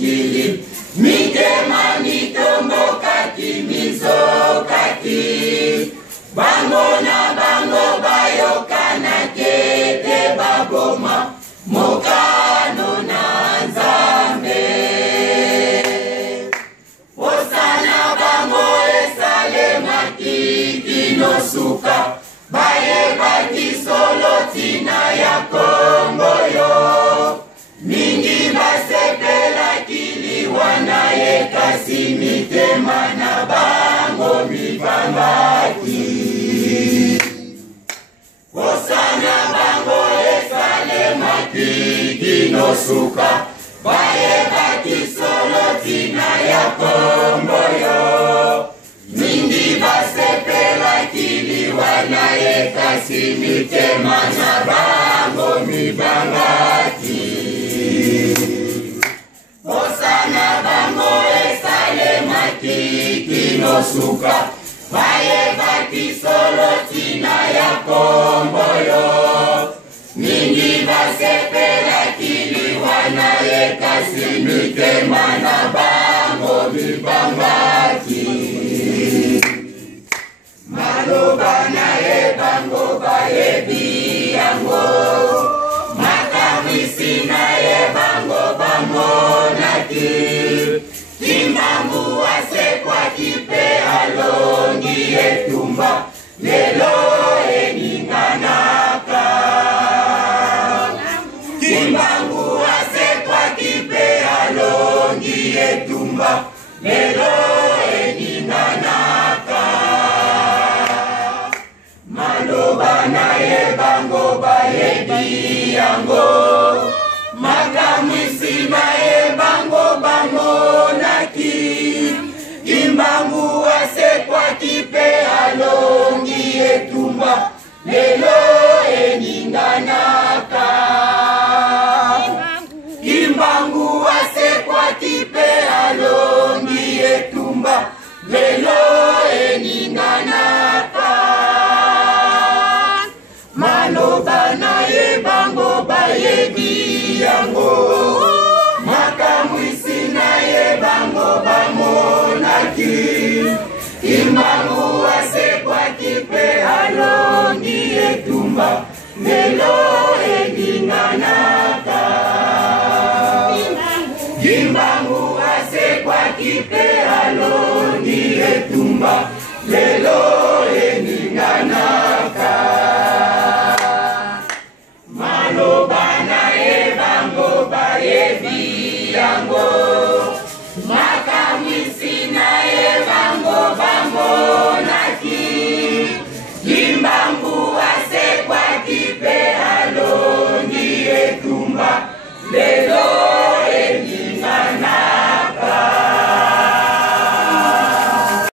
mokili mitema mitombokaki mizokaki bango na bango bayokana kete baboma mokano na Nzambe osana bango esalemaki kinosuka bayebaki solo tina ya Kongo yo mingi basepelaki liwa na ye kasi mitema na bango mibangaki osana bango esalemaki kinosuka bayebaki solo tina ya Kongo yo mingi basepelaki liwa na ye kasi mitema na bango mibangaki osana bango esalemaki kinosuka bayebaki solo tina ya Kongo yo mingi basepelaki liwa na ye kasi mitema na bango mibangaki maloba na ye bango bayebi yango makamwisi na ye bango bamonaki kimbangu asekwaki pe alongi etumba lelo eninganaka kimbangu asekwaki pe alongi etumba lelo eninganaka maloba na ye bango bayebi yango makamwisi na ye bango bamonaki kimbangu asekwaki pe alongi etumba lelo eninganaka kimbangu asekwaki pe alongi etumba lelo eninganaka maloba na ye bango bayebi yango makamwisi na ye bango bamonaki kimbangu asekwaki pe alongi etumba lelo